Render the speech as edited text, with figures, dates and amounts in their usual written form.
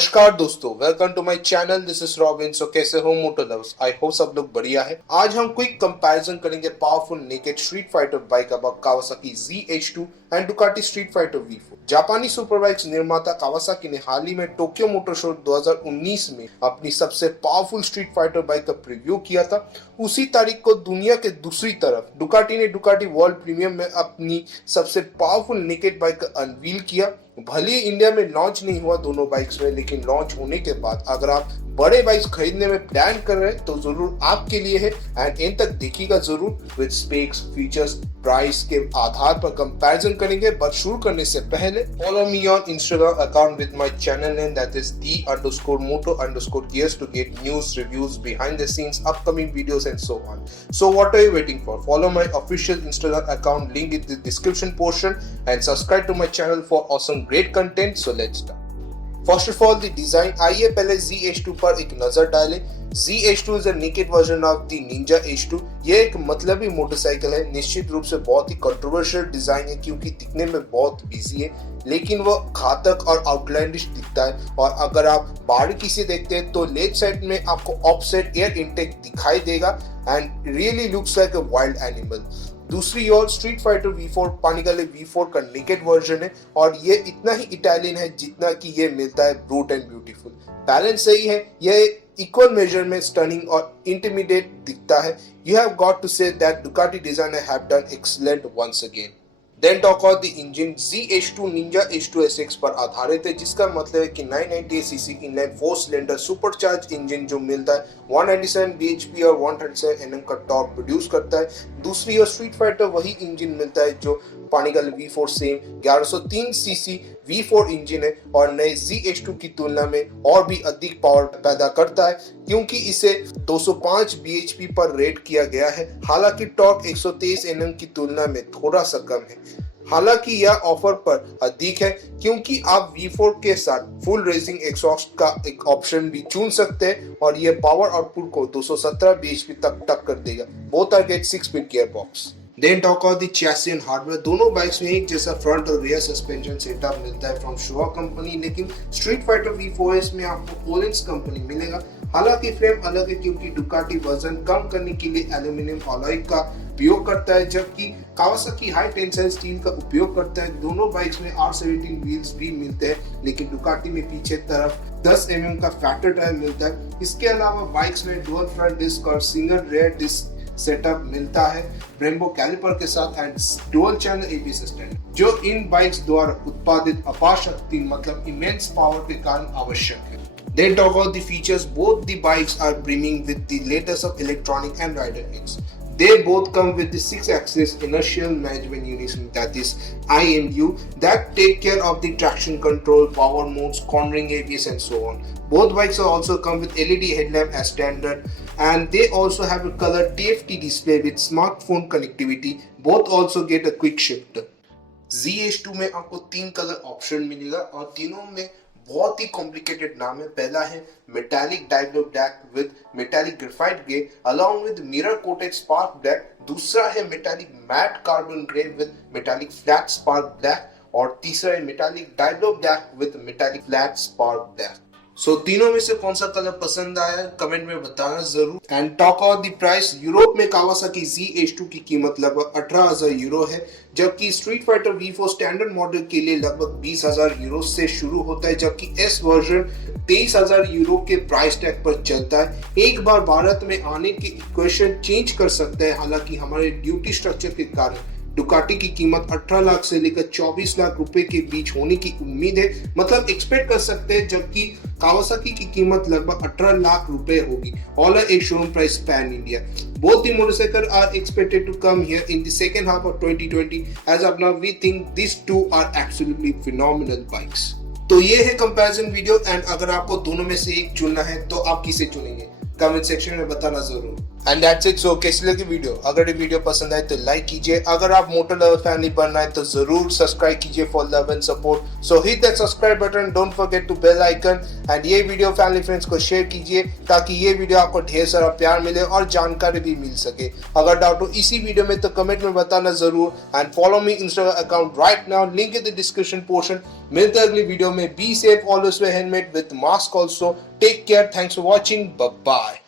नमस्कार दोस्तों, welcome to my channel. This is Robin. So कैसे हो मोटो लवर्स? आई होप सब लोग बढ़िया है। आज हम क्विक कंपैरिजन करेंगे powerful naked street fighter bike about Kawasaki ZH2 and Ducati street fighter V4। जापानी सुपर बाइक्स निर्माता कावासाकी ने हाल ही में टोक्यो मोटर शो 2019 में अपनी सबसे पावरफुल स्ट्रीट फाइटर बाइक का प्रीव्यू किया था। उसी तारीख को दुनिया के दूसरी तरफ डुकाटी ने डुकाटी वर्ल्ड प्रीमियम में अपनी सबसे पावरफुल नेकेड बाइक का अनवील किया। भले इंडिया में लॉन्च नहीं हुआ दोनों बाइक्स में, लेकिन लॉन्च होने के बाद अगर आप बड़े बाइक्स खरीदने में प्लान कर रहे हैं तो जरूर आपके लिए है एंड एंड तक देखिएगा जरूर। विद स्पेक्स, फीचर्स, प्राइस के आधार पर कंपैरिजन करेंगे। बट शुरू करने से पहले follow me on Instagram account with my channel name that is _moto_gears to get news, reviews, behind the scenes, upcoming videos and so on. So what are you waiting for? Follow my official Instagram account, link in the description portion, and subscribe to my channel for awesome great content. So let's start. First of all the design, आइए पहले ZH2 पर एक नजर डालें। ZH2 is a naked version of the Ninja H2। ये एक मतलबी motorcycle है। निश्चित रूप से बहुत ही कंट्रोवर्शियल डिजाइन है क्योंकि दिखने में बहुत बिजी है, लेकिन वो घातक और आउटलैंडिश दिखता है। और अगर आप बारीकी से देखते हैं तो लेफ्ट साइड में आपको ऑफसेट एयर इनटेक दिखाई देगा and really looks like a wild animal. दूसरी ओर स्ट्रीट फाइटर V4 पानिकाले V4 का नेकेड वर्जन है और ये इतना ही इटालियन है जितना कि ये मिलता है ब्रूट एंड ब्यूटीफुल। बैलेंस सही है, ये इक्वल मेजर में स्टनिंग और इंटिमिडेट दिखता है। You have got to say that Ducati designer have done excellent once again. Then talk about the engine. ZH2 Ninja H2 SX पर आधारित है, जिसका मतलब है कि 998 CC inline 4 cylinder supercharge engine जो मिलता है 197 bhp और 137 Nm का टॉर्क प्रोड्यूस करता है। दूसरी ओर स्ट्रीट फाइटर वही इंजन मिलता है जो पानिकाले V4 same 1103 CC V4 engine है और नए ZH2 की तुलना में और भी अधिक पावर पैदा करता है क्योंकि इसे 205 bhp पर रेट किया गया है। हालांकि टॉर्क 123 Nm की तुलना में थोड़ा सा कम है। हालांकि यह ऑफर पर अधिक है क्योंकि आप V4 के साथ फुल रेसिंग एग्जॉस्ट का एक ऑप्शन भी चुन सकते हैं और यह पावर आउटपुट को 217 bhp तक टक्कर देगा। Both are get 6-speed gearbox. Then talk of the chassis and hardware. दोनों बाइक्स में एक जैसा फ्रंट और रियर सस्पेंशन सेटअप मिलता है फ्रॉम शोवा कंपनी, लेकिन स्ट्रीट फाइटर V4S में आपको ओलेंस कंपनी मिलेगा। हालांकि फ्रेम अलग है क्योंकि डुकाटी वजन कम करने के लिए एल्यूमिनियम अलॉय का उपयोग करता है, जबकि कावासाकी हाई टेंसाइल स्टील का उपयोग करता है। दोनों बाइक्स में R17 व्हील्स भी मिलते हैं, लेकिन डुकाटी में पीछे तरफ 10 mm का फैक्टर टायर मिलता है। इसके अलावा बाइक्स में डुअल फ्रंट डिस्क और सिंगल रेयर डिस्क सेटअप मिलता है ब्रेम्बो कैलिपर के साथ and dual channel ABS system, जो इन बाइक्स द्वारा उत्पादित अपार शक्ति मतलब इमेंस पावर के कारण आवश्यक है। Then talk about the features. Both the bikes are brimming with the latest of electronic and rider aids. They both come with the 6-axis inertial management units, that is IMU, that take care of the traction control, power modes, cornering, ABS and so on. Both bikes are also come with LED headlamp as standard, and they also have a color TFT display with smartphone connectivity. Both also get a quick shifter. ZH2 में आपको 3 colour option मिलेगा और तीनों में बहुत ही complicated नाम है। पहला है metallic diablo black with metallic graphite grey along with mirror coated spark black. दूसरा है metallic matte carbon grey with metallic flat spark black और तीसरा है metallic diablo black with metallic flat spark black. So तीनों में से कौन सा कलर पसंद आया कमेंट में बताना जरूर। And talk about the price. Europe में कावासाकी ZH2 की कीमत लगभग 18,000 यूरो है, जबकि street fighter V4 standard model के लिए लगभग 20,000 यूरो से शुरू होता है, जबकि S वर्जन 23,000 यूरो के प्राइस टैग पर चलता है। एक बार भारत में आने के इक्वेशन चेंज कर सकते हैं, हालांकि हमारे ड्यूटी स्ट्रक्चर के कारण डुकाटी की कीमत 18 लाख से लेकर 24 लाख रुपए के बीच होने की उम्मीद है, मतलब एक्सपेक्ट कर सकते हैं, जबकि कावासाकी की कीमत लगभग 18 लाख रुपए होगी। All are Ex-Showroom price pan India. Both the motorcycles are expected to come here in the second half of 2020. As of now, we think these two are absolutely phenomenal bikes. तो ये है comparison video and अगर आपको दोनों में से एक चुनना है तो आप किसे चुनेंगे? कमेंट सेक्शन में बताना जरूर। And that's it. सो कैसी लगी वीडियो? अगर ये वीडियो पसंद आए तो लाइक कीजिए। अगर आप मोटो लवर फैमिली बनना है तो जरूर सब्सक्राइब कीजिए for love and support. So hit that subscribe button, don't forget to bell icon and ये वीडियो फैमिली फ्रेंड्स को शेयर कीजिए ताकि ये वीडियो आपको ढेर सारा प्यार मिले और जानकारी भी मिल सके। अगर डाउट हो इसी वीडियो में तो कमेंट में बताना जरूर and follow me Instagram account right now, link in the description portion. मिलते हैं अगली वीडियो में। Be safe, always wear helmet with mask also. Take care, thanks for watching, bye bye.